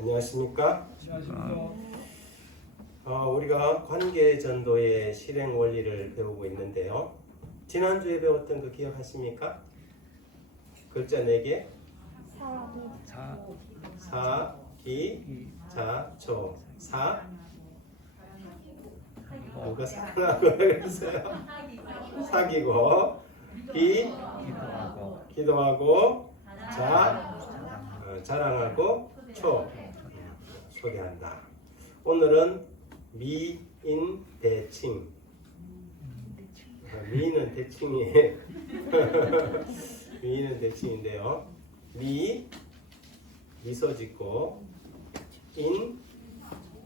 안녕하십니까? 안녕하십니까? 우리가 관계전도의 실행 원리를 배우고 있는데요. 지난주에 배웠던 거 기억하십니까? 글자 4개. 사, 기, 자, 초. 사. 누가 사랑하고 그랬어요? 사귀고, 기, 기도하고, 자, 자랑하고, 초, 소개한다. 오늘은 미인 대칭. 미인은 대칭이에요. 미인은 대칭인데요. 미소 짓고,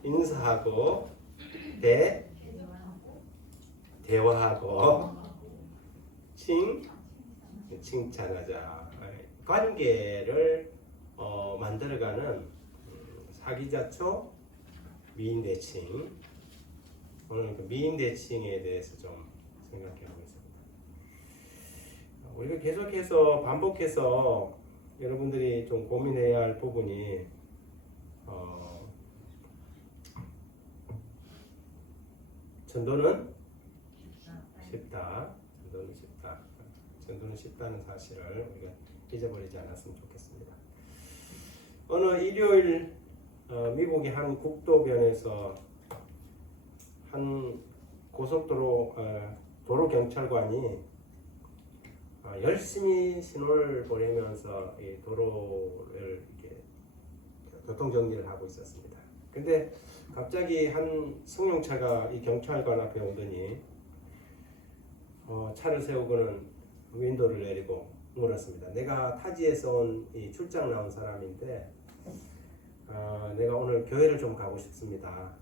인사하고, 대화하고, 칭찬하자. 관계를 만들어가는 사기자초 미인 대칭. 오늘 그 미인 대칭에 대해서 좀 생각해 보겠습니다. 우리가 계속해서 반복해서 여러분들이 좀 고민해야 할 부분이 전도는 쉽다. 전도는 쉽다는 사실을 우리가 잊어버리지 않았으면 좋겠습니다. 어느 일요일 미국의 한 국도변에서 한 고속도로 도로 경찰관이 열심히 신호를 보내면서 이 도로를 이렇게 교통 정리를 하고 있었습니다. 근데 갑자기 한 승용차가 이 경찰관 앞에 오더니 차를 세우고는 윈도를 내리고 물었습니다. 내가 타지에서 온 이 출장 나온 사람인데 내가 오늘 교회를 좀 가고 싶습니다.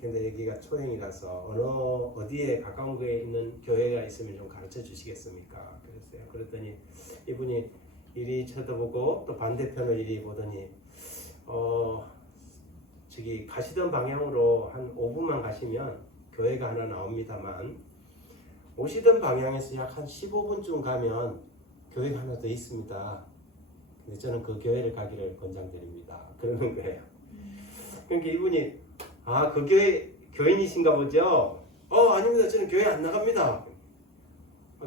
근데 여기가 초행이라서 어디에 가까운 곳에 있는 교회가 있으면 좀 가르쳐 주시겠습니까? 그랬어요. 그랬더니 이분이 이리 쳐다보고 또 반대편을 이리 보더니 저기 가시던 방향으로 한 5분만 가시면 교회가 하나 나옵니다만 오시던 방향에서 약 한 15분쯤 가면 교회가 하나 더 있습니다. 근데 저는 그 교회를 가기를 권장드립니다. 그러는 거예요. 그러니까 이분이 그 교회 교인이신가 보죠? 아닙니다. 저는 교회 안 나갑니다.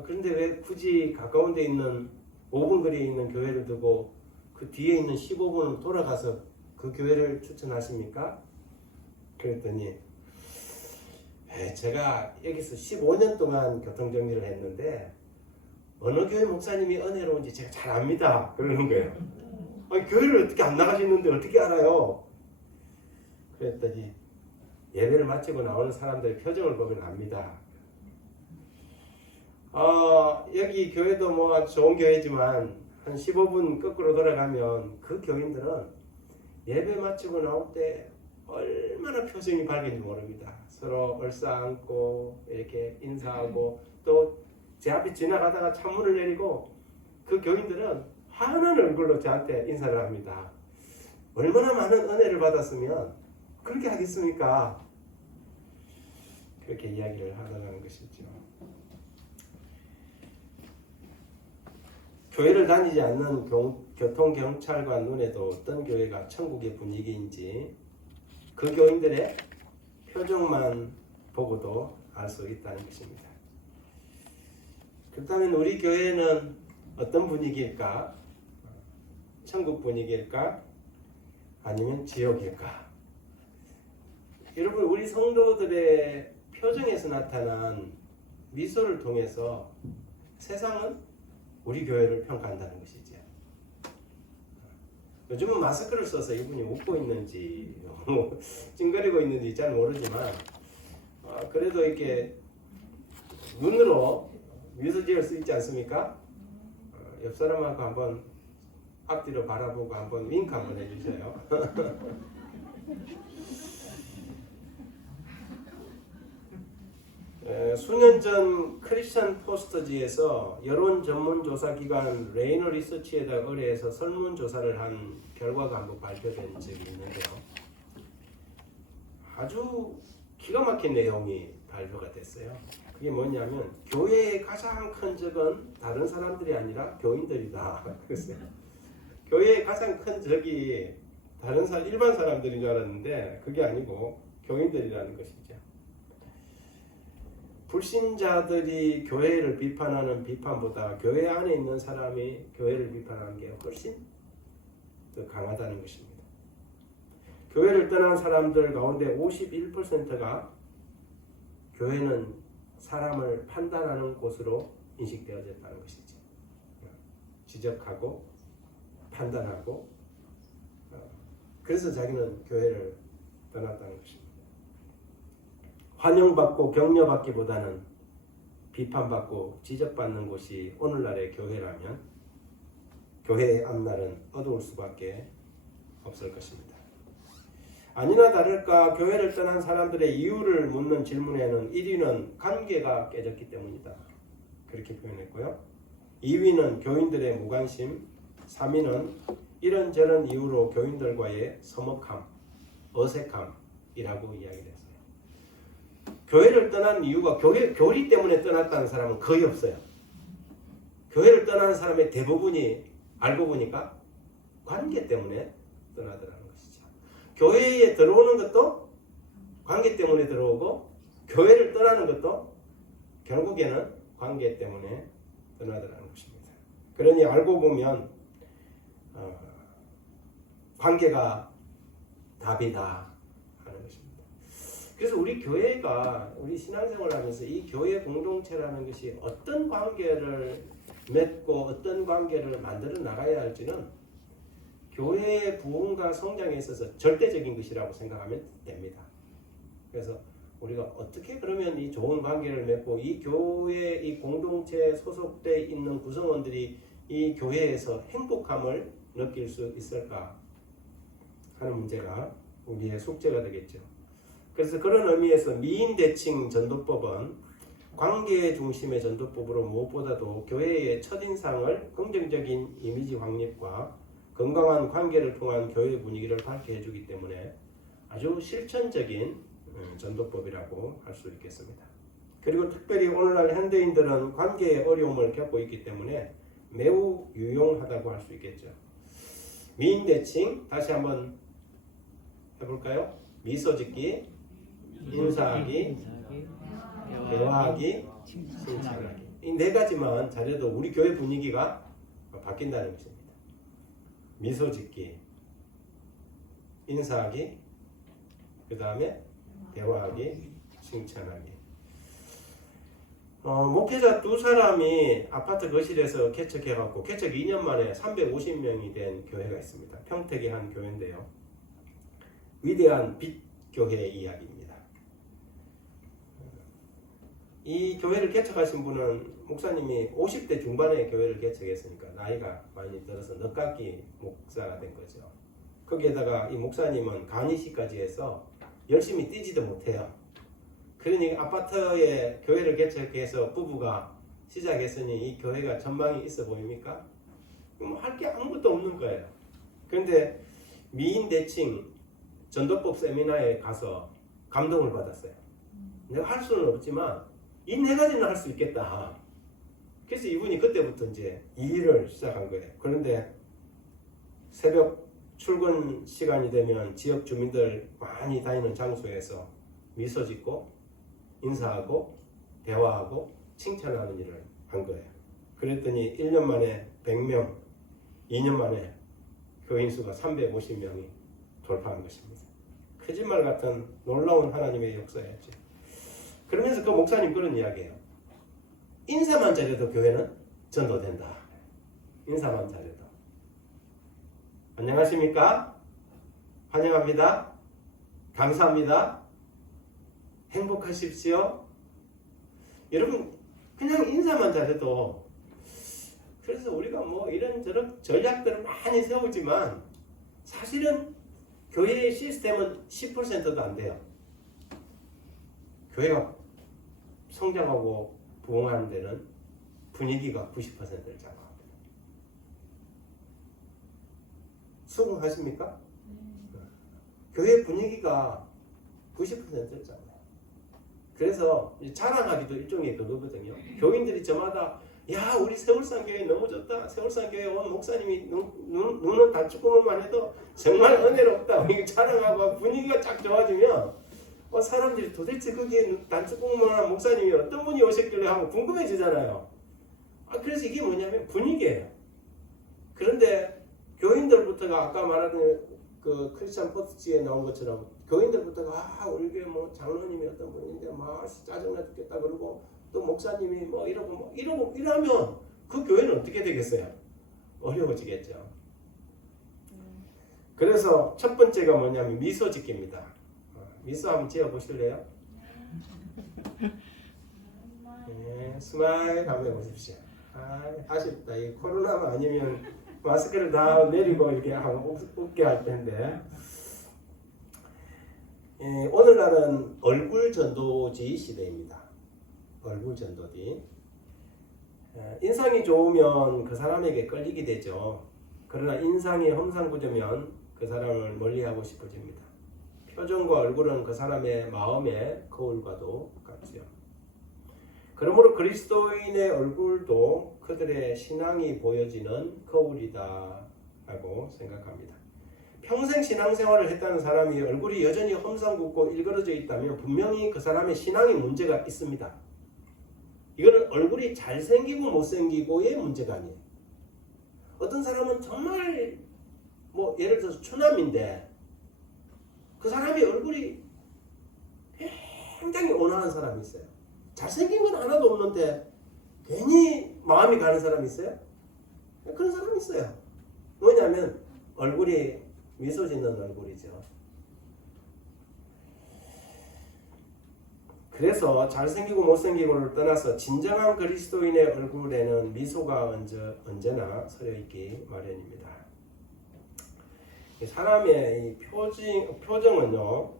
그런데 왜 굳이 가까운 데 있는 5분 거리에 있는 교회를 두고 그 뒤에 있는 15분을 돌아가서 그 교회를 추천하십니까? 그랬더니 제가 여기서 15년 동안 교통정리를 했는데 어느 교회 목사님이 은혜로운지 제가 잘 압니다. 그러는 거예요. 교회를 어떻게 안 나가시는데 어떻게 알아요? 그랬더니 예배를 마치고 나오는 사람들의 표정을 보면 압니다. 여기 교회도 뭐 좋은 교회지만 한 15분 거꾸로 돌아가면 그 교인들은 예배 마치고 나올 때 얼마나 표정이 밝은지 모릅니다. 서로 얼싸안고 이렇게 인사하고 또 제 앞에 지나가다가 창문을 내리고 그 교인들은 환한 얼굴로 저한테 인사를 합니다. 얼마나 많은 은혜를 받았으면 그렇게 하겠습니까? 그렇게 이야기를 하더라는 것이죠. 교회를 다니지 않는 교통경찰관 눈에도 어떤 교회가 천국의 분위기인지 그 교인들의 표정만 보고도 알 수 있다는 것입니다. 그렇다면 우리 교회는 어떤 분위기일까? 천국 분위기일까? 아니면 지옥일까? 여러분, 우리 성도들의 표정에서 나타난 미소를 통해서 세상은 우리 교회를 평가한다는 것이죠. 요즘은 마스크를 써서 이분이 웃고 있는지 찡그리고 있는지 잘 모르지만 그래도 이렇게 눈으로 미소 지을 수 있지 않습니까? 옆 사람하고 한번 앞뒤로 바라보고 한번 윙크 한번 해주세요. 수년 전 크리스천 포스터지에서 여론 전문 조사 기관 레이너 리서치에다 의뢰해서 설문 조사를 한 결과가 한번 발표된 적이 있는데요. 아주 기가 막힌 내용이 발표가 됐어요. 그게 뭐냐면 교회의 가장 큰 적은 다른 사람들이 아니라 교인들이다. 그랬어요. 교회의 가장 큰 적이 다른 일반 사람들인 줄 알았는데 그게 아니고 교인들이라는 것이죠. 불신자들이 교회를 비판하는 비판보다 교회 안에 있는 사람이 교회를 비판하는 게 훨씬 더 강하다는 것입니다. 교회를 떠난 사람들 가운데 51%가 교회는 사람을 판단하는 곳으로 인식되어졌다는 것이죠. 지적하고 판단하고 그래서 자기는 교회를 떠났다는 것입니다. 환영받고 격려받기보다는 비판받고 지적받는 곳이 오늘날의 교회라면 교회의 앞날은 어두울 수밖에 없을 것입니다. 아니나 다를까 교회를 떠난 사람들의 이유를 묻는 질문에는 1위는 관계가 깨졌기 때문이다. 그렇게 표현했고요. 2위는 교인들의 무관심, 3위는 이런저런 이유로 교인들과의 서먹함, 어색함이라고 이야기를 했어요. 교회를 떠난 이유가 교리 때문에 떠났다는 사람은 거의 없어요. 교회를 떠나는 사람의 대부분이 알고 보니까 관계 때문에 떠나더라는 것이죠. 교회에 들어오는 것도 관계 때문에 들어오고 교회를 떠나는 것도 결국에는 관계 때문에 떠나더라는 것입니다. 그러니 알고 보면 관계가 답이다 하는 것입니다. 그래서 우리 교회가 우리 신앙생활을 하면서 이 교회 공동체라는 것이 어떤 관계를 맺고 어떤 관계를 만들어 나가야 할지는 교회의 부흥과 성장에 있어서 절대적인 것이라고 생각하면 됩니다. 그래서 우리가 어떻게 그러면 이 좋은 관계를 맺고 이 교회 이 공동체에 소속되어 있는 구성원들이 이 교회에서 행복함을 느낄 수 있을까 하는 문제가 우리의 숙제가 되겠죠. 그래서 그런 의미에서 미인대칭 전도법은 관계 중심의 전도법으로 무엇보다도 교회의 첫인상을 긍정적인 이미지 확립과 건강한 관계를 통한 교회 분위기를 밝게 해주기 때문에 아주 실천적인 전도법이라고 할 수 있겠습니다. 그리고 특별히 오늘날 현대인들은 관계의 어려움을 겪고 있기 때문에 매우 유용하다고 할 수 있겠죠. 미인대칭 다시 한번 해볼까요? 미소짓기, 인사하기, 대화하기, 칭찬하기. 이 네 가지만 잘해도 우리 교회 분위기가 바뀐다는 것입니다. 미소짓기, 인사하기, 그 다음에 대화하기, 칭찬하기. 목회자 두 사람이 아파트 거실에서 개척해갖고 개척 2년 만에 350명이 된 교회가 있습니다. 평택의 한 교회인데요. 위대한 빛 교회의 이야기입니다. 이 교회를 개척하신 분은 목사님이 50대 중반에 교회를 개척했으니까 나이가 많이 들어서 늦깎이 목사가 된 거죠. 거기에다가 이 목사님은 간이시까지 해서 열심히 뛰지도 못해요. 그러니 아파트에 교회를 개척해서 부부가 시작했으니 이 교회가 전망이 있어 보입니까? 할 게 아무것도 없는 거예요. 그런데 미인대칭 전도법 세미나에 가서 감동을 받았어요. 내가 할 수는 없지만 이 네 가지는 할 수 있겠다. 그래서 이분이 그때부터 이제 이 일을 시작한 거예요. 그런데 새벽 출근 시간이 되면 지역 주민들 많이 다니는 장소에서 미소 짓고 인사하고 대화하고 칭찬하는 일을 한 거예요. 그랬더니 1년 만에 100명, 2년 만에 교인 수가 350명이 돌파한 것입니다. 거짓말 같은 놀라운 하나님의 역사였죠. 그러면서 그 목사님 그런 이야기예요. 인사만 잘해도 교회는 전도된다. 인사만 잘해도. 안녕하십니까? 환영합니다. 감사합니다. 행복하십시오. 여러분 그냥 인사만 잘해도 그래서 우리가 뭐 이런저런 전략들을 많이 세우지만 사실은 교회의 시스템은 10%도 안 돼요. 교회가 성장하고 부흥하는 데는 분위기가 90%를 잡아갑니다. 수긍하십니까? 교회 분위기가 90%를 잡아요. 그래서 자랑하기도 일종의 그거거든요. 교인들이 저마다 야, 우리 세월산교회 너무 좋다. 세월산교회 온 목사님이 눈은 단추구멍만 해도 정말 은혜롭다. 이거 자랑하고 분위기가 쫙 좋아지면 사람들이 도대체 거기에 단추구멍만 목사님이 어떤 분이 오셨길래 하고 궁금해지잖아요. 그래서 이게 뭐냐면 분위기예요. 그런데 교인들부터가 아까 말하던 그 크리스찬 포스트지에 나온 것처럼 교인들부터가 우리 교회 뭐 장로님이 어떤 분인데 막 짜증나 죽겠다 그러고 또 목사님이 뭐 이러고 이러면 그 교회는 어떻게 되겠어요? 어려워지겠죠. 그래서 첫 번째가 뭐냐면 미소 짓기입니다. 미소 한번 지어 보실래요? 네, 스마일 한번 해보십시오. 아쉽다. 이 코로나만 아니면 마스크를 다 내리고 이렇게 하면 웃게 할 텐데. 오늘날은 얼굴 전도지 시대입니다. 얼굴 전도지. 인상이 좋으면 그 사람에게 끌리게 되죠. 그러나 인상이 험상궂으면 그 사람을 멀리하고 싶어집니다. 표정과 얼굴은 그 사람의 마음의 거울과도 같지요. 그러므로 그리스도인의 얼굴도 그들의 신앙이 보여지는 거울이다 라고 생각합니다. 평생 신앙생활을 했다는 사람이 얼굴이 여전히 험상궂고 일그러져 있다면 분명히 그 사람의 신앙에 문제가 있습니다. 이거는 얼굴이 잘생기고 못생기고의 문제가 아니에요. 어떤 사람은 정말 뭐 예를 들어서 추남인데 그 사람의 얼굴이 굉장히 온화한 사람이 있어요. 잘생긴 건 하나도 없는데 괜히 마음이 가는 사람이 있어요? 그런 사람이 있어요. 뭐냐면 얼굴이 미소 짓는 얼굴이죠. 그래서 잘생기고 못생기고를 떠나서 진정한 그리스도인의 얼굴에는 미소가 언제나 서려있기 마련입니다. 사람의 이 표정은요,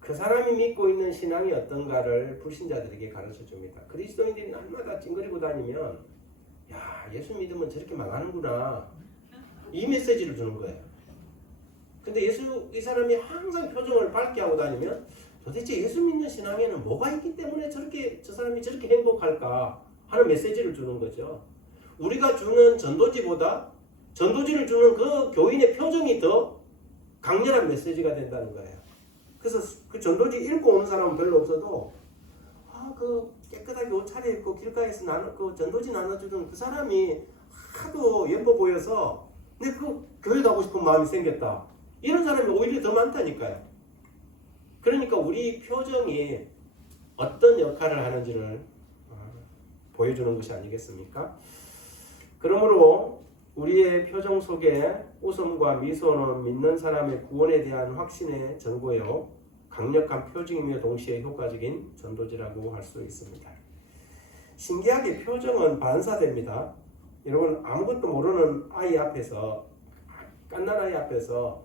그 사람이 믿고 있는 신앙이 어떤가를 불신자들에게 가르쳐줍니다. 그리스도인들이 날마다 찡그리고 다니면 야, 예수 믿으면 저렇게 망하는구나, 이 메시지를 주는 거예요. 근데 이 사람이 항상 표정을 밝게 하고 다니면 도대체 예수 믿는 신앙에는 뭐가 있기 때문에 저 사람이 저렇게 행복할까 하는 메시지를 주는 거죠. 우리가 주는 전도지보다 전도지를 주는 그 교인의 표정이 더 강렬한 메시지가 된다는 거예요. 그래서 그 전도지 읽고 오는 사람은 별로 없어도 그 깨끗하게 옷 차려입고 길가에서 그 전도지 나눠주던 그 사람이 하도 예뻐 보여서 근데 그 교회 가고 싶은 마음이 생겼다. 이런 사람이 오히려 더 많다니까요. 그러니까 우리 표정이 어떤 역할을 하는지를 보여주는 것이 아니겠습니까? 그러므로 우리의 표정 속에 웃음과 미소는 믿는 사람의 구원에 대한 확신의 증거요, 강력한 표징이며 동시에 효과적인 전도지라고 할 수 있습니다. 신기하게 표정은 반사됩니다. 여러분, 아무것도 모르는 아이 앞에서, 갓난 아이 앞에서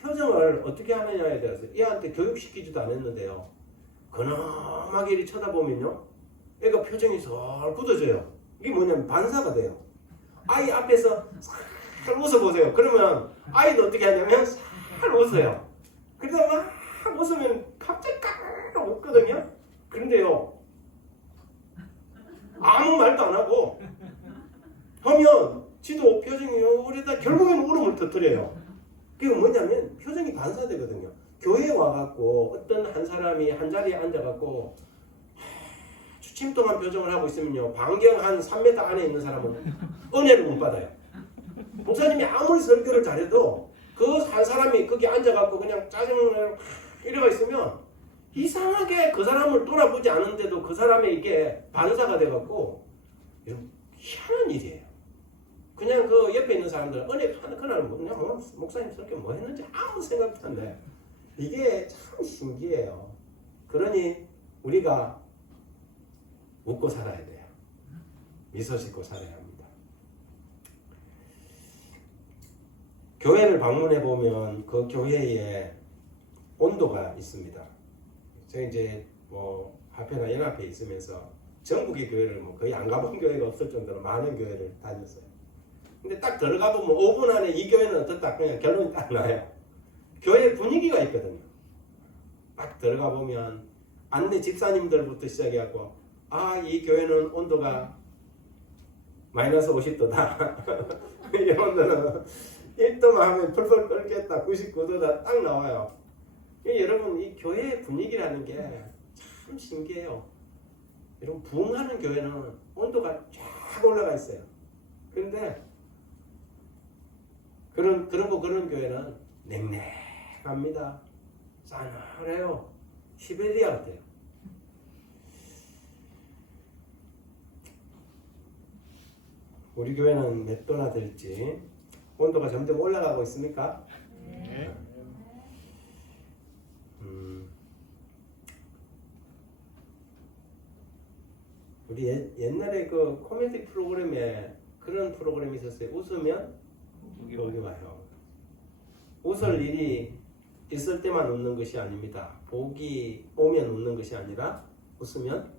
표정을 어떻게 하느냐에 대해서 얘한테 교육시키지도 않았는데요, 근엄하게 이렇게 쳐다보면요, 애가 표정이 설 굳어져요. 이게 뭐냐면 반사가 돼요. 아이 앞에서 살 웃어보세요. 그러면 아이도 어떻게 하냐면 살 웃어요. 그러다 막 웃으면 갑자기 까르르 웃거든요. 그런데요, 아무 말도 안 하고 하면 지도 표정이 우리다 결국에는 울음을 터뜨려요. 그게 뭐냐면 표정이 반사되거든요. 교회에 와갖고 어떤 한 사람이 한 자리에 앉아갖고 침통한 표정을 하고 있으면요, 반경 한 3m 안에 있는 사람은 은혜를 못 받아요. 목사님이 아무리 설교를 잘해도 그 한 사람이 거기 앉아갖고 그냥 짜증을 이러고 있으면 이상하게 그 사람을 돌아보지 않은데도 그 사람의 이게 반사가 돼갖고 이런 희한한 일이에요. 그냥 그 옆에 있는 사람들 은혜 그날 그냥 목사님 설교 뭐 했는지 아무 생각도 안 나요. 이게 참 신기해요. 그러니 우리가 웃고 살아야 돼요. 미소 짓고 살아야 합니다. 교회를 방문해 보면 그 교회에 온도가 있습니다. 제가 이제 뭐 화평이나 연합회에 있으면서 전국의 교회를 뭐 거의 안 가본 교회가 없을 정도로 많은 교회를 다녔어요. 근데 딱 들어가 보면 5분 안에 이 교회는 어떻다 그냥 결론이 딱 나요. 교회 분위기가 있거든요. 딱 들어가 보면 안내 집사님들부터 시작해갖고 이 교회는 온도가 마이너스 50도다. 이 온도는 1도만 하면 펄펄 끓겠다. 99도다 딱 나와요. 여러분 이 교회의 분위기라는 게 참 신기해요. 여러분 부흥하는 교회는 온도가 쫙 올라가 있어요. 그런데 그런 교회는 냉랭합니다. 싸늘해요. 시베리아 같아요. 우리 교회는 몇 도나 될지 온도가 점점 올라가고 있습니까? 네. 우리 옛날에 그 코미디 프로그램에 그런 프로그램이 있었어요. 웃으면 복이 와요. 웃을 일이 있을 때만 웃는 것이 아닙니다. 복이 오면 웃는 것이 아니라 웃으면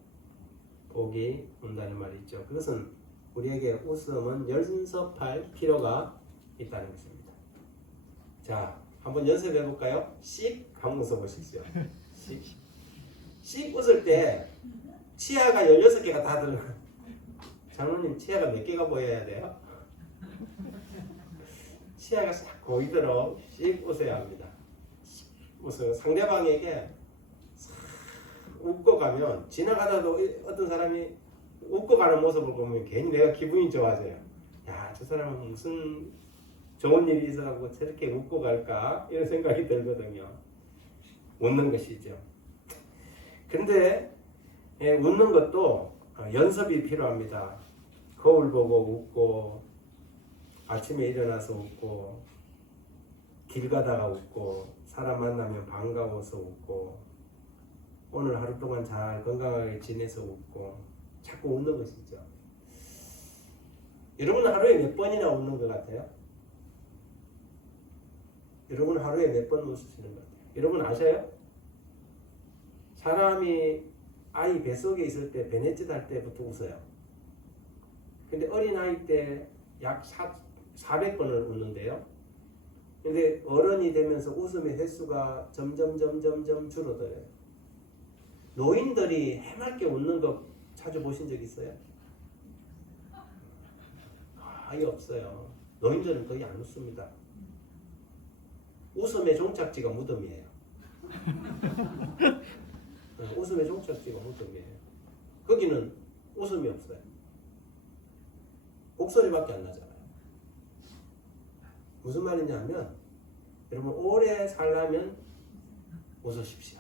복이 온다는 말이 있죠. 그것은 우리에게 웃음은 연습할 필요가 있다는 것입니다. 자, 한번 연습해 볼까요? 씩 한번 웃어보십시오. 씩 웃을 때 치아가 16개가 다 들어. 장로님 치아가 몇 개가 보여야 돼요? 치아가 싹 보이도록 씩 웃어야 합니다. 웃어요. 상대방에게 싹 웃고 가면 지나가다도 어떤 사람이 웃고 가는 모습을 보면 괜히 내가 기분이 좋아져요. 야, 저 사람은 무슨 좋은 일이 있어가지고 저렇게 웃고 갈까? 이런 생각이 들거든요. 웃는 것이죠. 근데 웃는 것도 연습이 필요합니다. 거울 보고 웃고, 아침에 일어나서 웃고, 길 가다가 웃고, 사람 만나면 반가워서 웃고, 오늘 하루 동안 잘 건강하게 지내서 웃고, 자꾸 웃는 것이죠. 여러분은 하루에 몇 번이나 웃는 것 같아요? 여러분은 하루에 몇 번 웃으시는 것 같아요? 여러분 아셔요? 사람이 아이 뱃속에 있을 때 배냇짓 할 때부터 웃어요. 근데 어린아이 때 약 400번을 웃는데요. 근데 어른이 되면서 웃음의 횟수가 점점 줄어들어요. 노인들이 해맑게 웃는 거 자주 보신 적 있어요? 거의 없어요. 노인들은 거의 안 웃습니다. 웃음의 종착지가 무덤이에요. 웃음의 종착지가 무덤이에요. 거기는 웃음이 없어요. 목소리밖에 안 나잖아요. 무슨 말이냐면 여러분 오래 살려면 웃으십시오.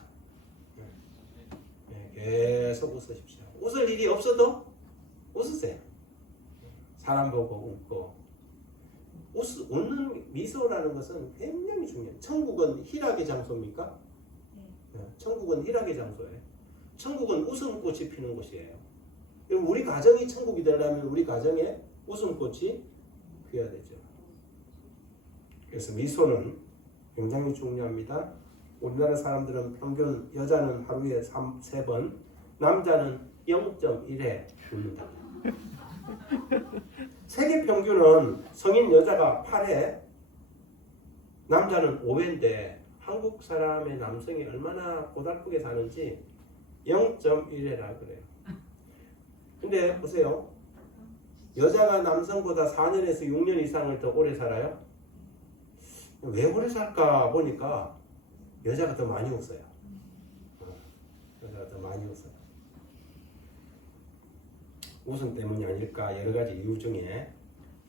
계속 웃으십시오. 웃을 일이 없어도 웃으세요. 사람 보고 웃고. 웃는 미소라는 것은 굉장히 중요해요. 천국은 희락의 장소입니까? 천국은 희락의 장소예요. 천국은 웃음꽃이 피는 곳이에요. 우리 가정이 천국이 되려면 우리 가정에 웃음꽃이 피어야 되죠. 그래서 미소는 굉장히 중요합니다. 우리나라 사람들은 평균 여자는 하루에 3번, 남자는 0.1회 웃는다. 세계 평균은 성인 여자가 8회, 남자는 5회인데 한국 사람의 남성이 얼마나 고달프게 사는지 0.1회라 그래요. 근데 보세요. 여자가 남성보다 4년에서 6년 이상을 더 오래 살아요. 왜 오래 살까 보니까 여자가 더 많이 웃어요. 여자가 더 많이 웃어요. 웃음 때문이 아닐까 여러 가지 이유 중에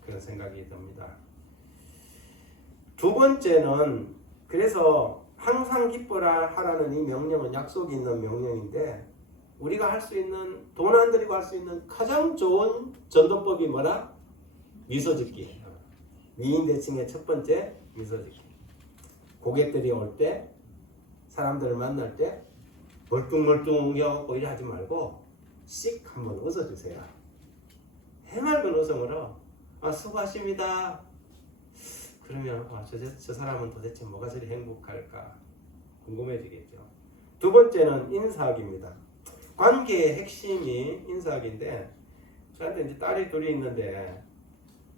그런 생각이 듭니다. 두 번째는 그래서 항상 기뻐라 하라는 이 명령은 약속이 있는 명령인데 우리가 할 수 있는 돈 안 들이고 할 수 있는 가장 좋은 전도법이 뭐라? 미소 짓기. 위인 대칭의 첫 번째 미소 짓기. 고객들이 올 때 사람들을 만날 때 멀뚱멀뚱하고 이래 하지 말고 씩 한번 웃어주세요. 해맑은 웃음으로 수고하십니다. 그러면 저 사람은 도대체 뭐가 저리 행복할까 궁금해지겠죠. 두 번째는 인사하기입니다. 관계의 핵심이 인사하기인데 저한테 이제 딸이 둘이 있는데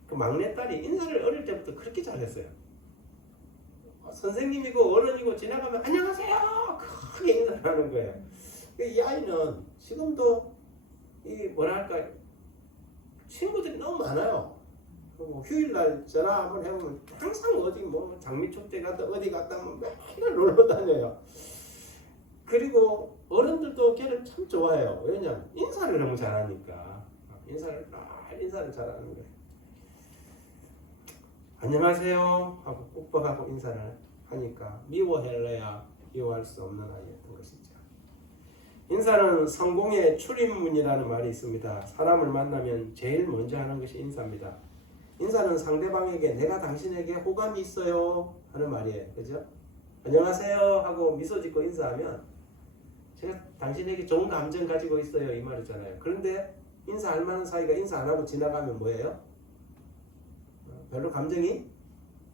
그 막내딸이 인사를 어릴 때부터 그렇게 잘했어요. 선생님이고 어른이고 지나가면 안녕하세요 크게 인사를 하는 거예요. 이 아이는 지금도 이 뭐랄까 친구들이 너무 많아요. 휴일날 전화 한번 해보면 항상 어디 뭐 장미축제 갔다 어디 갔다 하면 맨날 놀러 다녀요. 그리고 어른들도 걔를 참 좋아해요. 왜냐면 인사를 너무 잘하니까. 인사를 잘하는 거예요. 안녕하세요 하고 꾹뻑하고 인사를 하니까 미워할래야 미워할 수 없는 아이였던 것이죠. 인사는 성공의 출입문이라는 말이 있습니다. 사람을 만나면 제일 먼저 하는 것이 인사입니다. 인사는 상대방에게 내가 당신에게 호감이 있어요 하는 말이에요. 그죠? 안녕하세요 하고 미소 짓고 인사하면 제가 당신에게 좋은 감정 가지고 있어요 이 말이잖아요. 그런데 인사할 만한 사이가 인사 안 하고 지나가면 뭐예요? 별로 감정이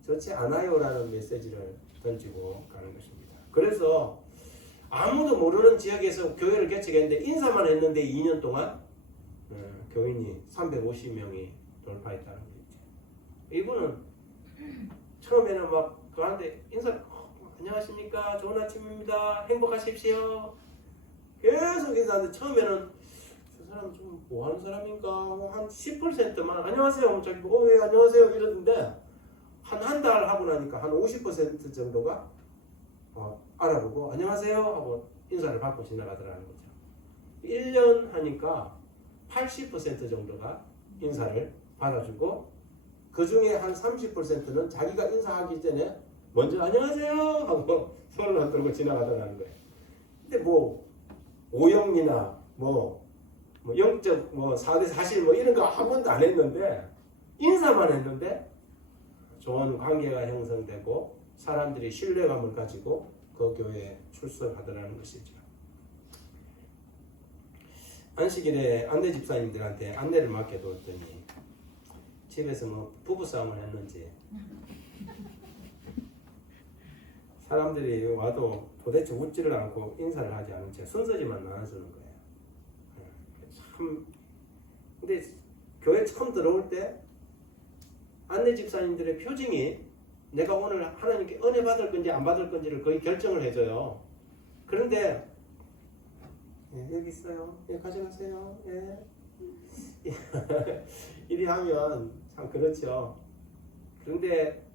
좋지 않아요 라는 메시지를 던지고 가는 것입니다. 그래서 아무도 모르는 지역에서 교회를 개척했는데 인사만 했는데 2년 동안 교인이 350명이 돌파했다는 거죠. 이분은 처음에는 막 그한테 인사 안녕하십니까 좋은 아침입니다 행복하십시오 계속 인사하는데 처음에는 저 사람 좀 뭐하는 사람인가 한 10%만 안녕하세요 하면 자기 왜 안녕하세요 이러던데 한 달 하고 나니까 한 50% 정도가 알아보고 안녕하세요 하고 인사를 받고 지나가더라는 거죠. 1년 하니까 80% 정도가 인사를 받아주고 그 중에 한 30%는 자기가 인사하기 전에 먼저 안녕하세요 하고 손을 안 들고 지나가더라는 거예요. 근데 뭐 오영리나 뭐 영적 뭐 4대 40 뭐 이런 거 한 번도 안 했는데 인사만 했는데 좋은 관계가 형성되고 사람들이 신뢰감을 가지고 그 교회에 출석하더라는 것이죠. 안식일에 안내 집사님들한테 안내를 맡겨뒀더니 집에서 뭐 부부싸움을 했는지 사람들이 와도 도대체 웃지를 않고 인사를 하지 않은 채 순서지만 나눠주는 거예요. 참 근데 교회 처음 들어올 때 안내 집사님들의 표정이 내가 오늘 하나님께 은혜 받을 건지 안 받을 건지를 거의 결정을 해줘요. 그런데 여기 있어요. 가져가세요. 이리 하면 참 그렇죠. 그런데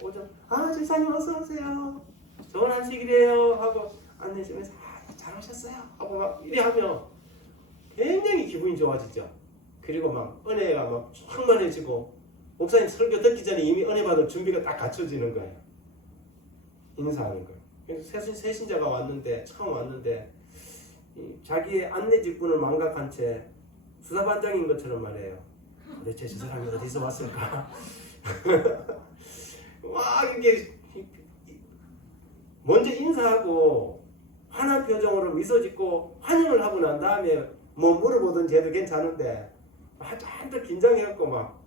오전 집사님 어서 오세요. 좋은 안식일이에요 하고 안내 주면서 잘 오셨어요 하고 막 이리 하면 굉장히 기분이 좋아지죠. 그리고 막 은혜가 막 충만해지고 목사님 설교 듣기 전에 이미 은혜 받을 준비가 딱 갖춰지는 거예요. 인사하는 거예요. 그래서 새신자가 왔는데 처음 왔는데 자기의 안내 직분을 망각한 채 수사반장인 것처럼 말해요. 도대체 저 사람이 어디서 왔을까? 막 이렇게 먼저 인사하고 환한 표정으로 미소 짓고 환영을 하고 난 다음에 뭐 물어보든지 해도 괜찮은데 한참 긴장해갖고 막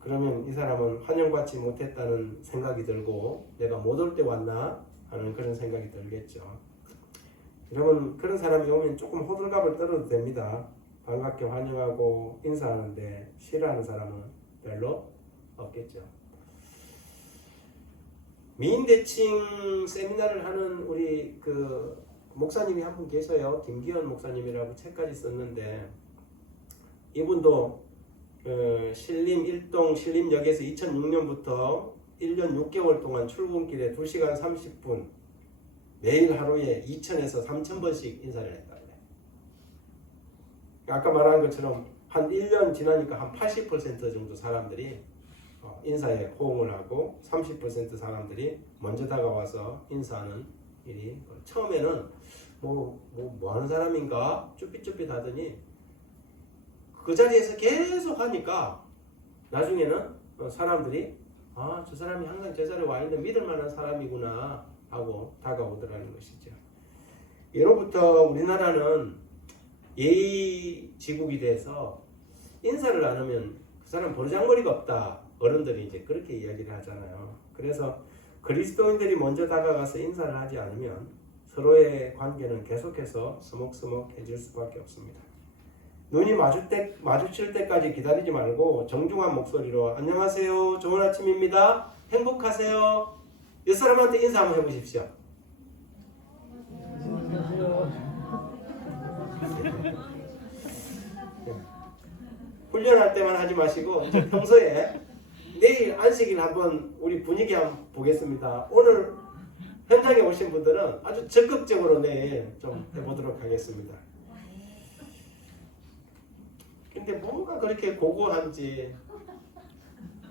그러면 이 사람은 환영받지 못했다는 생각이 들고 내가 못 올 때 왔나 하는 그런 생각이 들겠죠. 여러분 그런 사람이 오면 조금 호들갑을 떨어도 됩니다. 반갑게 환영하고 인사하는데 싫어하는 사람은 별로 없겠죠. 미인대칭 세미나를 하는 우리 그 목사님이 한 분 계셔요. 김기현 목사님이라고 책까지 썼는데 이분도 신림 1동 신림역에서 2006년부터 1년 6개월 동안 출근길에 2시간 30분 매일 하루에 2,000에서 3,000번씩 인사를 했다. 아까 말한 것처럼 한 1년 지나니까 한 80% 정도 사람들이 인사에 호응을 하고 30% 사람들이 먼저 다가와서 인사하는 일이 처음에는 뭐 하는 사람인가 쭈삣쭈삣 하더니 그 자리에서 계속 하니까 나중에는 사람들이 저 사람이 항상 저 자리에 와 있는 믿을 만한 사람이구나 하고 다가오더라는 것이죠. 예로부터 우리나라는 예의지국이 돼서 인사를 안 하면 그 사람 버르장머리가 없다. 어른들이 이제 그렇게 이야기를 하잖아요. 그래서 그리스도인들이 먼저 다가가서 인사를 하지 않으면 서로의 관계는 계속해서 서먹서먹해질 수밖에 없습니다. 눈이 마주칠 때까지 기다리지 말고 정중한 목소리로 안녕하세요. 좋은 아침입니다. 행복하세요. 옆 사람한테 인사 한번 해보십시오. 훈련할 때만 하지 마시고 이제 평소에 내일 안식일 한번 우리 분위기 한번 보겠습니다. 오늘 현장에 오신 분들은 아주 적극적으로 내일 좀 해보도록 하겠습니다. 근데 뭐가 그렇게 고고한지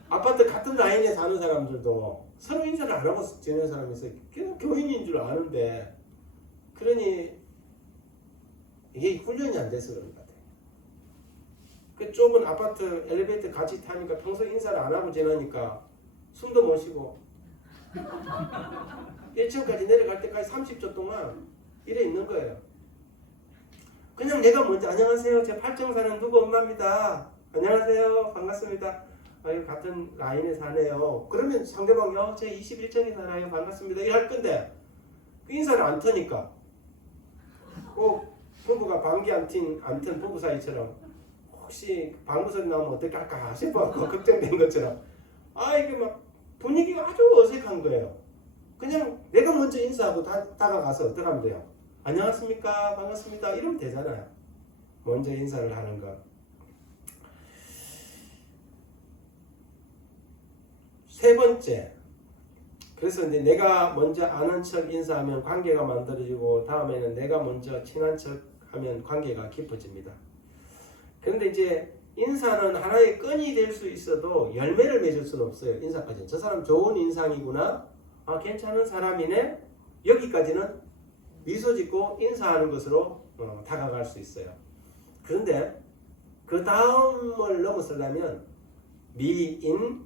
아파트 같은 라인에 사는 사람들도 서로 인사를 안 하고 지내는 사람이 있어요. 그냥 교인인 줄 아는데 그러니 이게 훈련이 안 돼서 그런 것 같아요. 그 좁은 아파트 엘리베이터 같이 타니까 평소 인사를 안 하고 지나니까 숨도 못 쉬고 1층까지 내려갈 때까지 30초 동안 이래 있는 거예요. 그냥 내가 먼저 안녕하세요. 제 8층 사는 누구 엄마입니다. 안녕하세요. 반갑습니다. 아유 같은 라인에 사네요. 그러면 상대방이 제 21층에 살아요. 반갑습니다. 이럴 건데 그 인사를 안 터니까 꼭 부부가 방귀 안 튼 부부 사이처럼 혹시 방구 소리 나면 어떡할까 싶어 걱정된 것처럼 이게 막 분위기가 아주 어색한 거예요. 그냥 내가 먼저 인사하고 다가가서 어떻게 하면 돼요? 안녕하십니까 반갑습니다 이러면 되잖아요. 먼저 인사를 하는 거. 세 번째, 그래서 이제 내가 먼저 아는 척 인사하면 관계가 만들어지고 다음에는 내가 먼저 친한 척 하면 관계가 깊어집니다. 그런데 이제 인사는 하나의 끈이 될 수 있어도 열매를 맺을 수는 없어요. 인사까지는. 저 사람 좋은 인상이구나. 괜찮은 사람이네. 여기까지는 미소 짓고 인사하는 것으로 다가갈 수 있어요. 그런데 그 다음을 넘어서려면 미인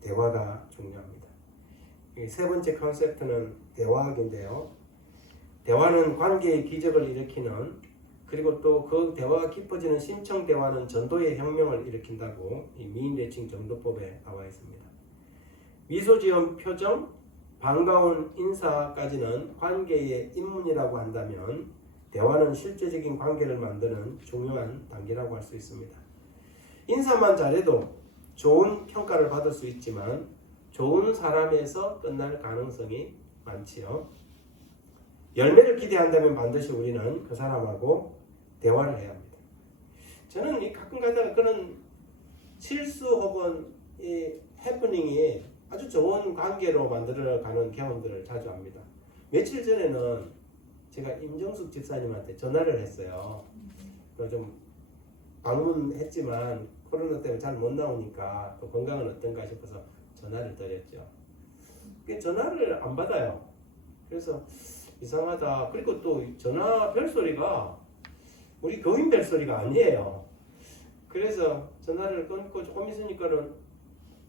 대화가 중요합니다. 세 번째 컨셉트는 대화학인데요. 대화는 관계의 기적을 일으키는 그리고 또 그 대화가 깊어지는 심청 대화는 전도의 혁명을 일으킨다고 이 미인대칭 전도법에 나와 있습니다. 미소 지은 표정, 반가운 인사까지는 관계의 입문이라고 한다면 대화는 실제적인 관계를 만드는 중요한 단계라고 할 수 있습니다. 인사만 잘해도 좋은 평가를 받을 수 있지만 좋은 사람에서 끝날 가능성이 많지요. 열매를 기대한다면 반드시 우리는 그 사람하고 대화를 해야 합니다. 저는 가끔 가다가 그런 실수 혹은 이 해프닝이 아주 좋은 관계로 만들어가는 경험들을 자주 합니다. 며칠 전에는 제가 임정숙 집사님한테 전화를 했어요. 좀 방문했지만 코로나 때문에 잘 못 나오니까 또 건강은 어떤가 싶어서 전화를 드렸죠. 전화를 안 받아요. 그래서 이상하다. 그리고 또 전화 벨소리가 우리 교인 벨소리가 아니에요. 그래서 전화를 끊고 조금 있으니까는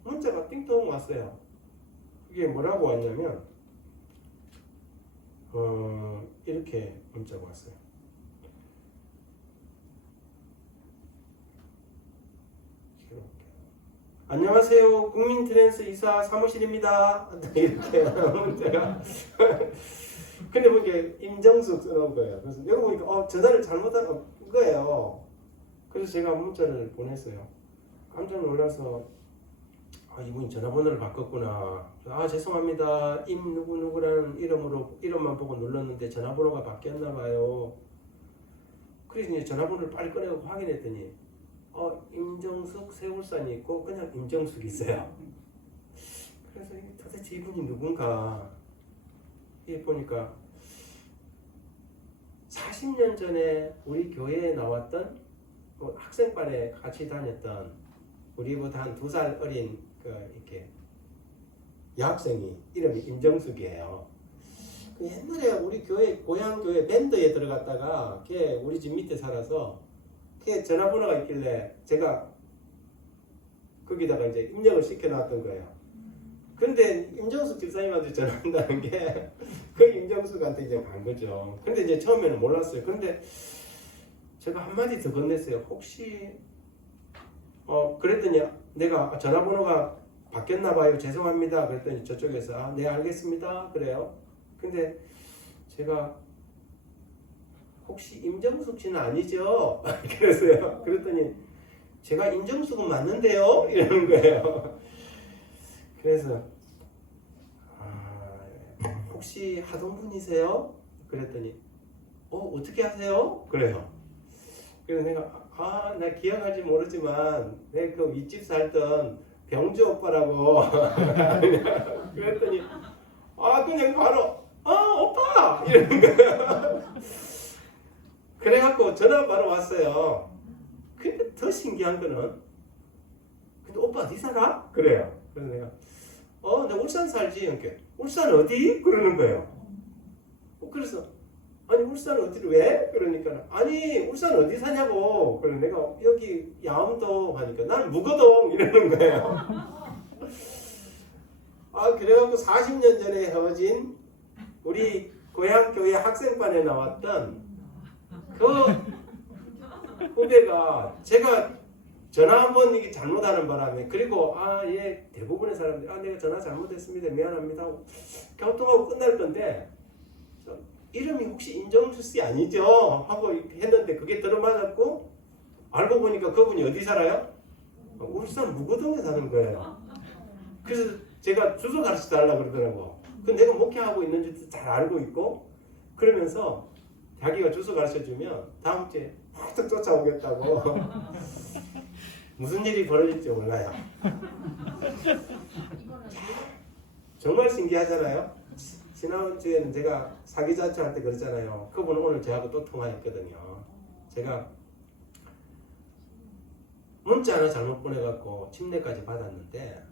문자가 띵동 왔어요. 그게 뭐라고 왔냐면 이렇게 문자가 왔어요. 안녕하세요. 국민트랜스 이사 사무실입니다. 이렇게 문자가. 근데 보니까 임정숙 써놓은 거예요. 그래서 내가 보니까 전화를 잘못한 거예요. 그래서 제가 문자를 보냈어요. 깜짝 놀라서 이분이 전화번호를 바꿨구나. 죄송합니다. 임누구누구라는 이름만 보고 눌렀는데 전화번호가 바뀌었나 봐요. 그래서 이제 전화번호를 빨리 꺼내고 확인했더니 임정숙 세울산이 있고 그냥 임정숙이 있어요. 그래서 도대체 이분이 누군가 보니까 40년 전에 우리 교회에 나왔던 학생반에 같이 다녔던 우리보다 한 2살 어린 이렇게 여학생이 이름이 임정숙이에요. 옛날에 우리 교회 고향 교회 밴드에 들어갔다가 걔 우리 집 밑에 살아서 걔 전화번호가 있길래 제가 거기다가 이제 입력을 시켜놨던 거예요. 근데 임정숙 집사님한테 전화한다는 게 그 임정숙한테 이제 간 거죠. 근데 이제 처음에는 몰랐어요. 근데 제가 한마디 더 건넸어요. 혹시 그랬더니 내가 전화번호가 바뀌었나 봐요. 죄송합니다. 그랬더니 저쪽에서 네 알겠습니다. 그래요. 근데 제가 혹시 임정숙 씨는 아니죠? 그랬어요. 그랬더니 제가 임정숙은 맞는데요? 이러는 거예요. 그래서 혹시 하동분이세요? 그랬더니 어떻게 하세요? 그래요. 그래서 내가 나 기억할지 모르지만 내 그 윗집 살던 병주 오빠라고 그랬더니 그냥 바로 오빠 이러는 거야. 그래갖고 전화 바로 왔어요. 근데 더 신기한 거는 근데 오빠 어디 살아? 그래요. 그래서 내가 나 울산 살지. 이렇게 울산 어디? 그러는 거예요. 그래서 아니 울산 어디로 왜? 그러니까 아니 울산 어디 사냐고. 그래서 내가 여기 야암동 하니까 난 무거동 이러는 거예요. 그래갖고 40년 전에 헤어진 우리 고향 교회 학생반에 나왔던 그 후배가 제가 전화 한번 이게 잘못하는 바람에 그리고 예 대부분의 사람들이 내가 전화 잘못했습니다 미안합니다 교통하고 끝날 건데 이름이 혹시 임정수 씨 아니죠? 하고 했는데 그게 들어맞았고 알고 보니까 그분이 어디 살아요? 울산 무거동에 사는 거예요. 그래서 제가 주소 가르쳐 달라고 그러더라고. 내가 목회하고 있는지도 잘 알고 있고 그러면서 자기가 주소 가르쳐 주면 다음 주에 팍 쫓아오겠다고. 무슨 일이 벌어질지 몰라요. 정말 신기하잖아요. 지난 주에는 제가 사기자처 할 때 그랬잖아요. 그분은 오늘 저하고 또 통화했거든요. 제가 문자 하나 잘못 보내갖고 침례까지 받았는데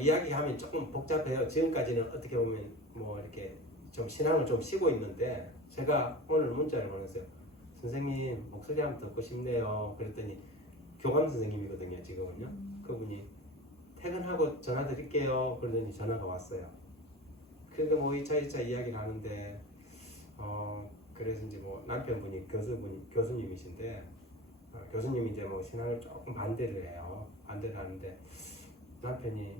이야기하면 조금 복잡해요. 지금까지는 어떻게 보면 이렇게 좀 신앙을 좀 쉬고 있는데 제가 오늘 문자를 보냈어요. 선생님 목소리 한번 듣고 싶네요. 그랬더니 교감 선생님이거든요. 지금은요. 그분이 퇴근하고 전화 드릴게요. 그러더니 전화가 왔어요. 그러니까 이차 이야기를 하는데 그래서 이제 남편분이 교수님이신데 교수님이 이제 신앙을 조금 반대를 해요. 반대를 하는데 남편이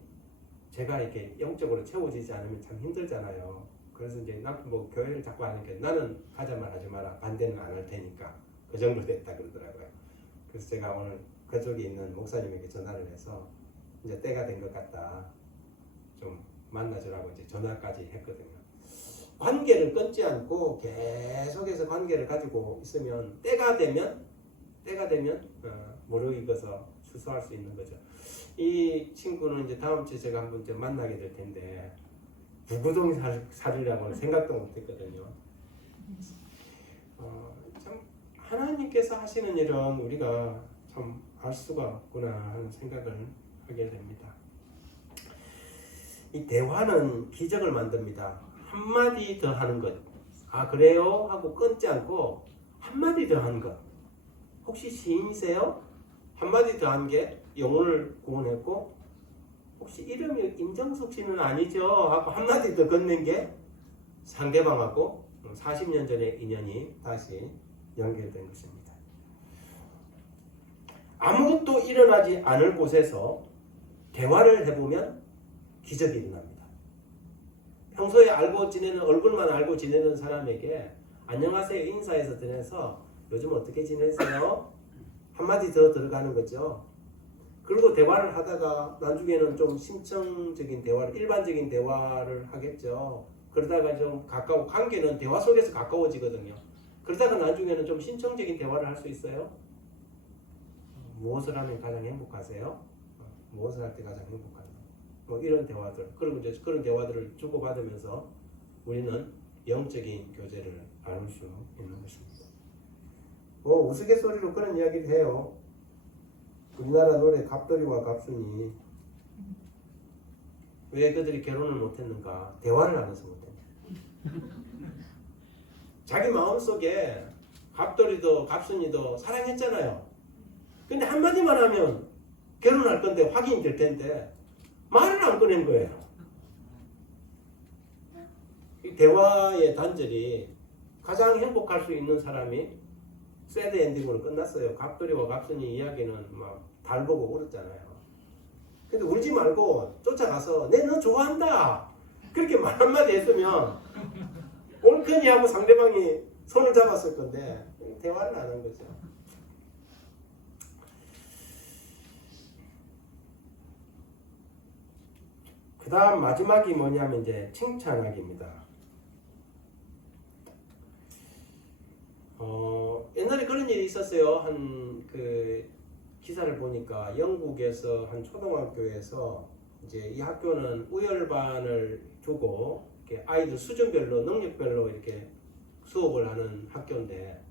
제가 이렇게 영적으로 채워지지 않으면 참 힘들잖아요. 그래서 이제 남편 교회를 자꾸 하니까 나는 하자만 하지 마라. 반대는 안 할 테니까. 그 정도 됐다 그러더라고요. 그래서 제가 오늘 그쪽에 있는 목사님에게 전화를 해서 이제 때가 된 것 같다. 좀 만나주라고 이제 전화까지 했거든요. 관계를 끊지 않고 계속해서 관계를 가지고 있으면 때가 되면 무르익어서 수소할 수 있는 거죠. 이 친구는 이제 다음 주에 제가 한번 좀 만나게 될 텐데 무구동 살이라고는 생각도 못했거든요. 참 하나님께서 하시는 일은 우리가 참 알 수가 없구나 하는 생각을 하게 됩니다. 이 대화는 기적을 만듭니다. 한마디 더 하는 것. 그래요? 하고 끊지 않고 한마디 더 하는 것. 혹시 시인이세요? 한마디 더 한 게 영혼을 구원했고 혹시 이름이 임정숙 씨는 아니죠? 하고 한마디 더 건넨 게 상대방하고 40년 전의 인연이 다시 연결된 것입니다. 아무것도 일어나지 않을 곳에서 대화를 해보면 기적이 일어납니다. 평소에 알고 지내는 얼굴만 알고 지내는 사람에게 안녕하세요 인사해서 지내서 요즘 어떻게 지내세요? 한마디 더 들어가는 거죠. 그리고 대화를 하다가 나중에는 좀 심층적인 대화를 일반적인 대화를 하겠죠. 그러다가 좀 관계는 대화 속에서 가까워지거든요. 그러다가 나중에는 좀 심층적인 대화를 할 수 있어요. 무엇을 하면 가장 행복하세요? 무엇을 할 때 가장 행복하세요? 이런 대화들. 그리고 이제 그런 대화들을 주고받으면서 우리는 영적인 교제를 나눌 수 있는 것입니다. 우스갯소리로 그런 이야기를 해요. 우리나라 노래 갑돌이와 갑순이 왜 그들이 결혼을 못했는가? 대화를 하면서 못했냐. 자기 마음속에 갑돌이도 갑순이도 사랑했잖아요. 근데 한마디만 하면 결혼할 건데 확인이 될 텐데 말을 안 꺼낸 거예요. 이 대화의 단절이 가장 행복할 수 있는 사람이 새드 엔딩으로 끝났어요. 갑돌이와 갑순이 이야기는 막 달보고 울었잖아요. 근데 울지 말고 쫓아가서 내 너 좋아한다 그렇게 말 한마디 했으면 옳거니 하고 상대방이 손을 잡았을 건데 대화를 안 한 거죠. 그 다음 마지막이 뭐냐면 이제 칭찬하기입니다. 옛날에 그런 그런 일이 있었어요. 한 그 기사를 보니까 영국에서 한 초등학교에서 이제 이 학교는 우열반을 두고 이렇게 아이들 수준별로 능력별로 이렇게 수업을 하는 학교인데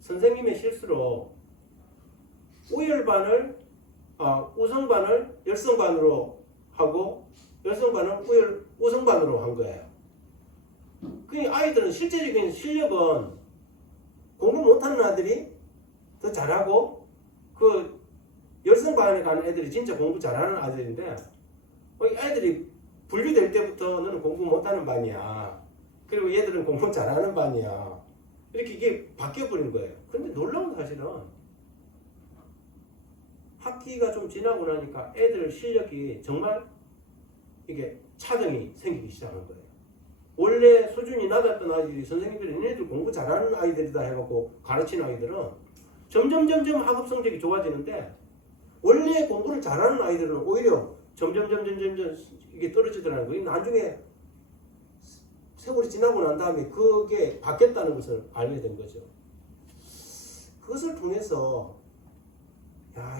선생님의 실수로 우성반을 열성반으로 하고 열성반을 우성반으로 한 거예요. 그 아이들은 실제적인 실력은 공부 못하는 아들이 더 잘하고 그 열성반에 가는 애들이 진짜 공부 잘하는 아들인데 애들이 분류될 때부터 너는 공부 못하는 반이야. 그리고 얘들은 공부 잘하는 반이야. 이렇게 이게 바뀌어버린 거예요. 그런데 놀라운 사실은 학기가 좀 지나고 나니까 애들 실력이 정말 이게 차등이 생기기 시작한 거예요. 원래 수준이 낮았던 아이들이 선생님들이 얘네들 공부 잘하는 아이들이다 해갖고 가르치는 아이들은 점점 학업 성적이 좋아지는데 원래 공부를 잘하는 아이들은 오히려 점점 이게 떨어지더라는 거예요. 나중에 세월이 지나고 난 다음에 그게 바뀌었다는 것을 알게 된 거죠. 그것을 통해서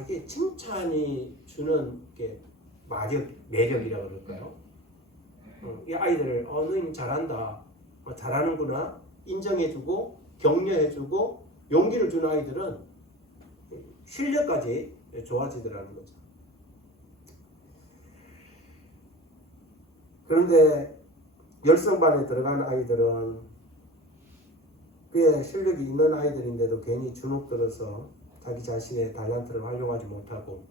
이게 칭찬이 주는 게 매력이라고 그럴까요? 이 아이들을 너희는 잘한다, 잘하는구나 인정해주고 격려해주고 용기를 주는 아이들은 실력까지 좋아지더라는 거죠. 그런데 열성반에 들어간 아이들은 꽤 실력이 있는 아이들인데도 괜히 주눅 들어서 자기 자신의 달란트를 활용하지 못하고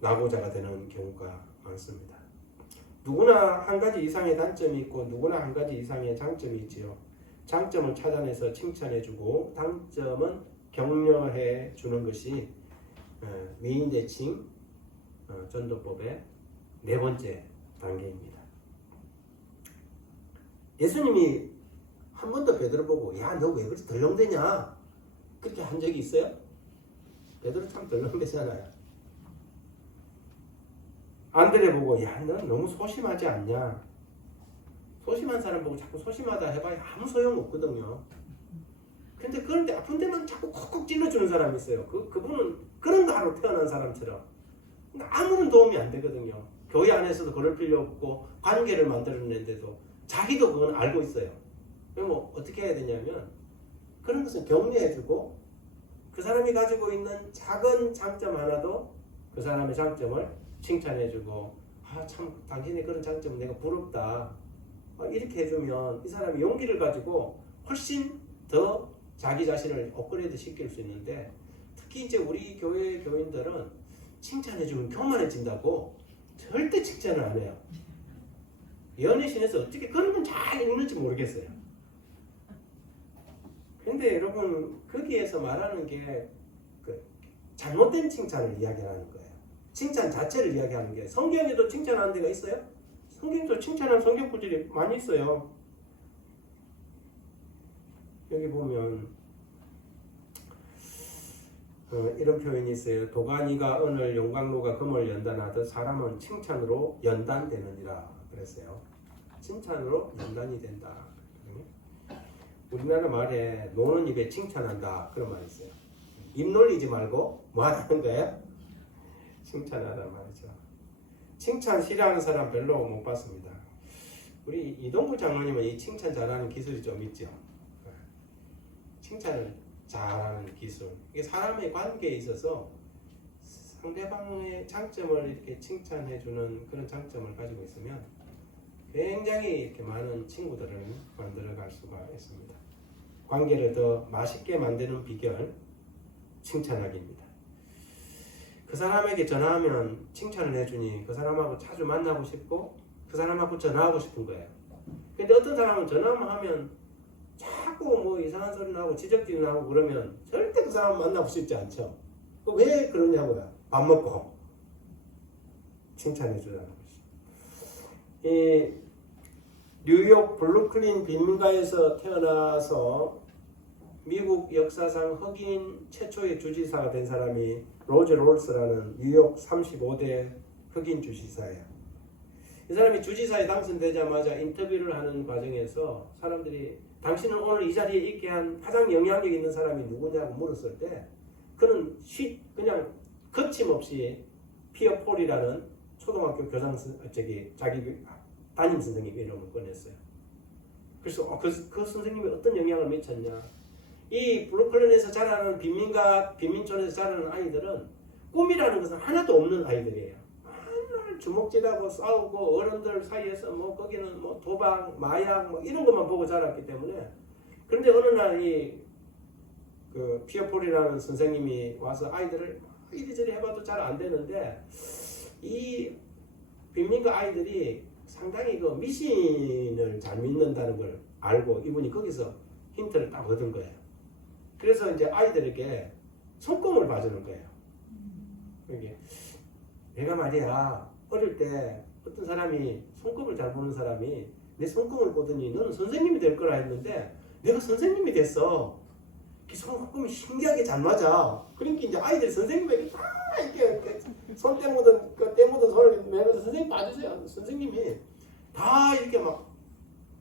낙오자가 되는 경우가 많습니다. 누구나 한 가지 이상의 단점이 있고 누구나 한 가지 이상의 장점이 있지요. 장점을 찾아내서 칭찬해주고 단점은 격려해 주는 것이 위인대칭 전도법의 네 번째 단계입니다. 예수님이 한 번도 베드로 보고 야 너 왜 그렇게 덜렁대냐 그렇게 한 적이 있어요? 베드로 참 덜렁대잖아요. 안드레 보고 야 넌 너무 소심하지 않냐. 소심한 사람 보고 자꾸 소심하다 해봐야 아무 소용없거든요. 근데 그런데 아픈 데만 자꾸 콕콕 찔러주는 사람이 있어요. 그분은 그런 거 하러 태어난 사람처럼 그러니까 아무런 도움이 안 되거든요. 교회 안에서도 그럴 필요 없고 관계를 만들어내는데도 자기도 그건 알고 있어요. 그럼 뭐 어떻게 해야 되냐면 그런 것은 격려해주고 그 사람이 가지고 있는 작은 장점 하나도 그 사람의 장점을 칭찬해주고 참 당신의 그런 장점은 내가 부럽다 이렇게 해주면 이 사람이 용기를 가지고 훨씬 더 자기 자신을 업그레이드 시킬 수 있는데 특히 이제 우리 교회 교인들은 칭찬해주면 교만해진다고 절대 칭찬을 안 해요. 연예신에서 어떻게 그런 건 잘 읽는지 모르겠어요. 근데 여러분 거기에서 말하는 게 잘못된 칭찬을 이야기하는 거예요. 칭찬 자체를 이야기하는 게 성경에도 칭찬하는 데가 있어요? 성경에도 칭찬하는 성경 구절이 많이 있어요. 여기 보면 이런 표현이 있어요. 도가니가 은을 용광로가 금을 연단하듯 사람은 칭찬으로 연단되느니라 그랬어요. 칭찬으로 연단이 된다. 우리나라 말에 노는 입에 칭찬한다 그런 말이 있어요. 입 놀리지 말고 뭐 하는 거예요? 칭찬하란 말이죠. 칭찬 싫어하는 사람 별로 못 봤습니다. 우리 이동구 장로님은 이 칭찬 잘하는 기술이 좀 있죠. 칭찬을 잘하는 기술. 이게 사람의 관계에 있어서 상대방의 장점을 이렇게 칭찬해주는 그런 장점을 가지고 있으면 굉장히 이렇게 많은 친구들을 만들어갈 수가 있습니다. 관계를 더 맛있게 만드는 비결, 칭찬하기입니다. 그 사람에게 전화하면 칭찬을 해주니 그 사람하고 자주 만나고 싶고 그 사람하고 전화하고 싶은 거예요. 근데 어떤 사람은 전화만 하면 자꾸 뭐 이상한 소리 나고 지적질이 나고 그러면 절대 그 사람 만나고 싶지 않죠. 왜 그러냐고요. 밥 먹고 칭찬해 주라는 것이. 이 뉴욕 브루클린 빈가에서 태어나서 미국 역사상 흑인 최초의 주지사가 된 사람이 로저 롤스라는 뉴욕 35대 흑인 주지사예요. 이 사람이 주지사에 당선되자마자 인터뷰를 하는 과정에서 사람들이 당신은 오늘 이 자리에 있게 한 가장 영향력 있는 사람이 누구냐고 물었을 때 그는 그냥 거침없이 피어 폴이라는 초등학교 교장 자기 담임 선생님 이름을 꺼냈어요. 그래서 그 선생님이 어떤 영향을 미쳤냐? 이 브루클린에서 자라는 빈민촌에서 자라는 아이들은 꿈이라는 것은 하나도 없는 아이들이에요. 맨날 주먹질하고 싸우고 어른들 사이에서 뭐 거기는 뭐 도박, 마약 뭐 이런 것만 보고 자랐기 때문에. 그런데 어느 날 그 피어폴이라는 선생님이 와서 아이들을 이리저리 해봐도 잘 안 되는데 이 빈민가 아이들이 상당히 그 미신을 잘 믿는다는 걸 알고 이분이 거기서 힌트를 딱 얻은 거예요. 그래서 이제 아이들에게 손금을 봐주는 거예요. 이게 내가 말이야 어릴 때 어떤 사람이 손금을 잘 보는 사람이 내 손금을 보더니 너는 선생님이 될 거라 했는데 내가 선생님이 됐어. 그 손금이 신기하게 잘 맞아. 그러니까 이제 아이들이 선생님에게 다 이렇게 손 때 묻은 손을 내면서 선생님 봐주세요. 선생님이 다 이렇게 막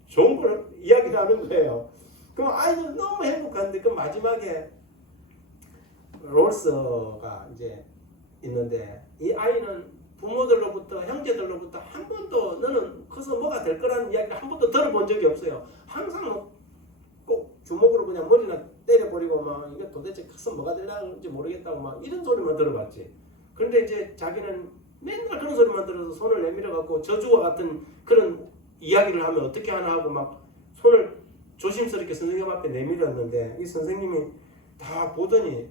좋은 걸 이야기를 하는 거예요. 그럼 아이들은 너무 행복한데 그 마지막에 롤스가 이제 있는데 이 아이는 부모들로부터 형제들로부터 한 번도 너는 커서 뭐가 될 거라는 이야기를 한 번도 들어본 적이 없어요. 항상 꼭 주먹으로 그냥 머리나 때려버리고 막 이게 도대체 커서 뭐가 되려는지 모르겠다고 막 이런 소리만 들어봤지. 그런데 이제 자기는 맨날 그런 소리만 들어서 손을 내밀어 갖고 저주와 같은 그런 이야기를 하면 어떻게 하나 하고 막 손을 조심스럽게 선생님 앞에 내밀었는데 이 선생님이 다 보더니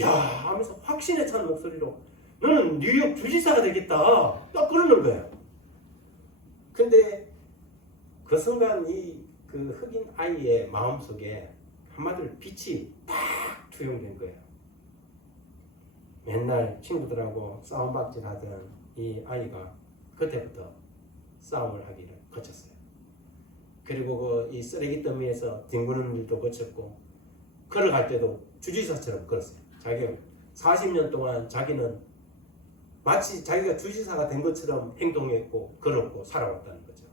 야 하면서 확신에 찬 목소리로 너는 뉴욕 주지사가 되겠다 딱 그러는 거예요. 근데 그 순간 그 흑인 아이의 마음속에 한마디로 빛이 딱 투영된 거예요. 맨날 친구들하고 싸움박질 하던 이 아이가 그때부터 싸움을 하기를 거쳤어요. 그리고 이 쓰레기 더미에서 뒹구는 일도 거쳤고 걸어갈 때도 주지사처럼 걸었어요. 자기가 40년 동안 자기는 마치 자기가 주지사가 된 것처럼 행동했고 걸었고 살아왔다는 거죠.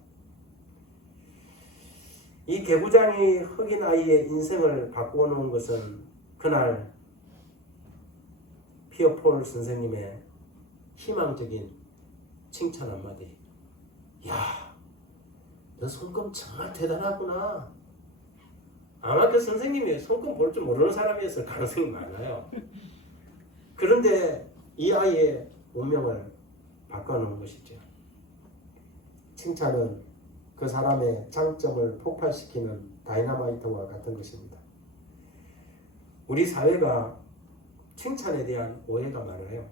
이 개구장이 흑인 아이의 인생을 바꾸어 놓은 것은 그날 피어폴 선생님의 희망적인 칭찬 한마디. 야, 너 손금 정말 대단하구나. 아마 그 선생님이 손금 볼 줄 모르는 사람이었을 가능성이 많아요. 그런데 이 아이의 운명을 바꿔놓은 것이죠. 칭찬은 그 사람의 장점을 폭발시키는 다이너마이트와 같은 것입니다. 우리 사회가 칭찬에 대한 오해가 많아요.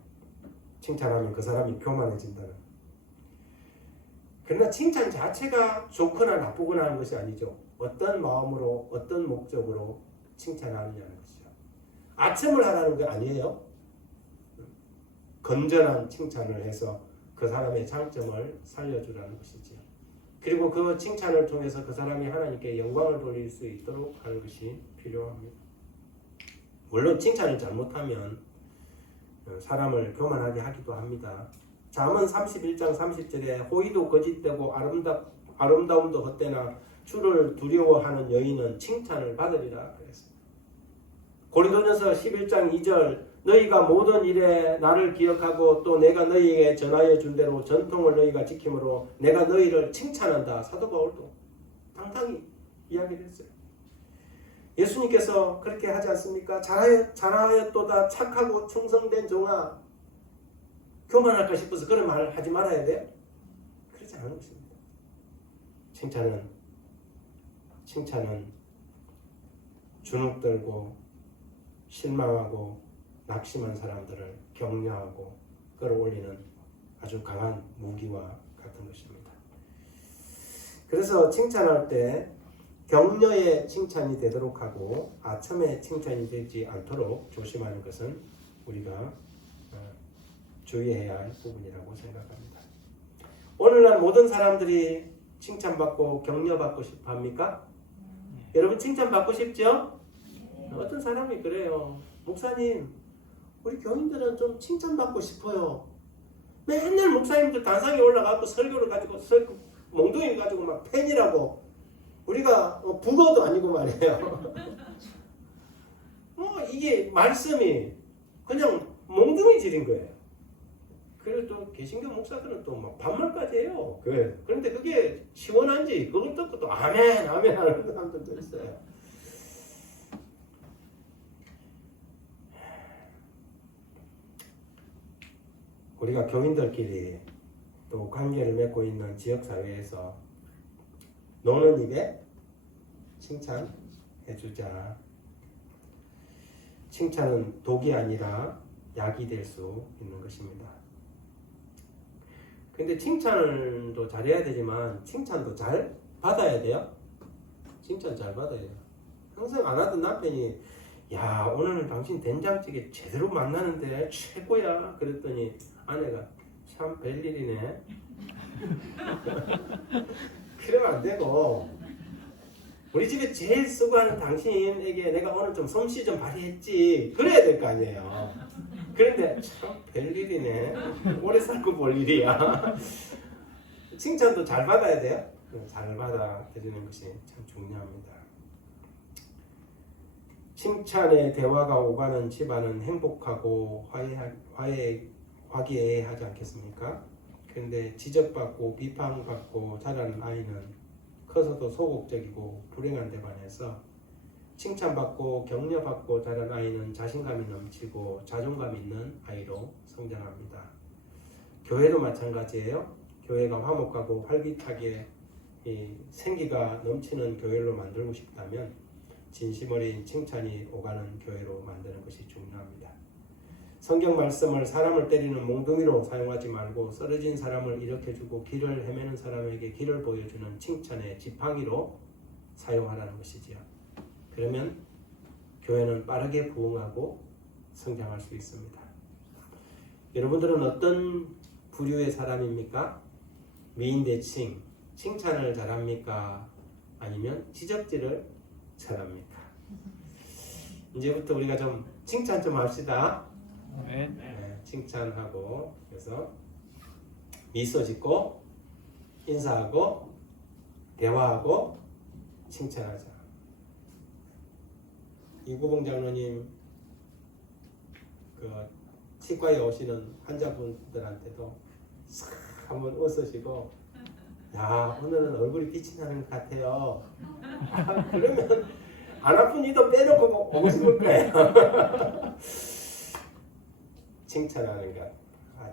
칭찬하면 그 사람이 교만해진다는. 그러나 칭찬 자체가 좋거나 나쁘거나 하는 것이 아니죠. 어떤 마음으로 어떤 목적으로 칭찬하느냐는 것이죠. 아첨을 하라는 게 아니에요. 건전한 칭찬을 해서 그 사람의 장점을 살려주라는 것이죠. 그리고 그 칭찬을 통해서 그 사람이 하나님께 영광을 돌릴 수 있도록 하는 것이 필요합니다. 물론 칭찬을 잘못하면 사람을 교만하게 하기도 합니다. 잠언 31장 30절에 호의도 거짓되고 아름다움도 헛되나 주를 두려워하는 여인은 칭찬을 받으리라 그랬습니다. 고린도전서 11장 2절 너희가 모든 일에 나를 기억하고 또 내가 너희에게 전하여 준 대로 전통을 너희가 지킴으로 내가 너희를 칭찬한다. 사도 바울도 당당히 이야기를 했어요. 예수님께서 그렇게 하지 않습니까? 잘하였도다 착하고 충성된 종아. 교만할까 싶어서 그런 말을 하지 말아야 돼요? 그렇지 않은 것입니다. 칭찬은 주눅들고 실망하고 낙심한 사람들을 격려하고 끌어올리는 아주 강한 무기와 같은 것입니다. 그래서 칭찬할 때 격려의 칭찬이 되도록 하고 아첨의 칭찬이 되지 않도록 조심하는 것은 우리가 주의해야 할 부분이라고 생각합니다. 오늘날 모든 사람들이 칭찬받고 격려받고 싶어 합니까? 여러분 칭찬받고 싶죠? 어떤 사람이 그래요. 목사님, 우리 교인들은 좀 칭찬받고 싶어요. 맨날 목사님들 단상에 올라가고 설교를 가지고 몽둥이 가지고 막 팬이라고 우리가 북어도 아니고 말이에요. 이게 말씀이 그냥 몽둥이질인 거예요. 그리고 또 개신교 목사들은 또 막 반말까지 해요. 그런데 그게 시원한지 그걸 듣고 또 아멘 아멘 하는 사람들도 있어요. 우리가 교인들끼리 또 관계를 맺고 있는 지역사회에서 노는 입에 칭찬해주자. 칭찬은 독이 아니라 약이 될 수 있는 것입니다. 근데 칭찬도 잘해야 되지만 칭찬도 잘 받아야 돼요. 칭찬 잘 받아야 돼요. 항상 안 하던 남편이 야 오늘 당신 된장찌개 제대로 만나는데 최고야 그랬더니 아내가 참 별일이네. 그러면 안 되고 우리 집에 제일 수고하는 당신에게 내가 오늘 좀 솜씨 좀 발휘했지 그래야 될 거 아니에요. 그런데 참 별일이네. 오래 살고 볼 일이야. 칭찬도 잘 받아야 돼요. 잘 받아들이는 것이 참 중요합니다. 칭찬의 대화가 오가는 집안은 행복하고 화기애애하지 않겠습니까? 그런데 지적받고 비판받고 자라는 아이는 커서도 소극적이고 불행한 데 반해서 칭찬받고 격려받고 자란 아이는 자신감이 넘치고 자존감 있는 아이로 성장합니다. 교회도 마찬가지예요. 교회가 화목하고 활기차게 생기가 넘치는 교회로 만들고 싶다면 진심 어린 칭찬이 오가는 교회로 만드는 것이 중요합니다. 성경 말씀을 사람을 때리는 몽둥이로 사용하지 말고 쓰러진 사람을 일으켜주고 길을 헤매는 사람에게 길을 보여주는 칭찬의 지팡이로 사용하라는 것이지요. 그러면 교회는 빠르게 부흥하고 성장할 수 있습니다. 여러분들은 어떤 부류의 사람입니까? 미인대칭, 칭찬을 잘합니까? 아니면 지적질을 잘합니까? 이제부터 우리가 좀 칭찬 좀 합시다. 네, 칭찬하고 그래서 미소 짓고 인사하고 대화하고 칭찬하자. 이구봉 장로님 그 치과에 오시는 환자분들한테도 싹 한번 웃으시고 야 오늘은 얼굴이 빛이 나는 것 같아요. 그러면 안 아픈 이도 빼놓고 오고 싶을 거예요. 칭찬하는 것.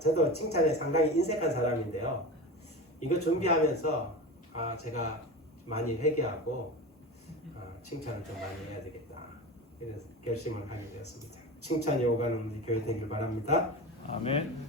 저도 칭찬에 상당히 인색한 사람인데요. 이거 준비하면서 제가 많이 회개하고 칭찬을 좀 많이 해야 되겠다. 그래서 결심을 하게 되었습니다. 칭찬이 오가는 우리 교회 되길 바랍니다. 아멘.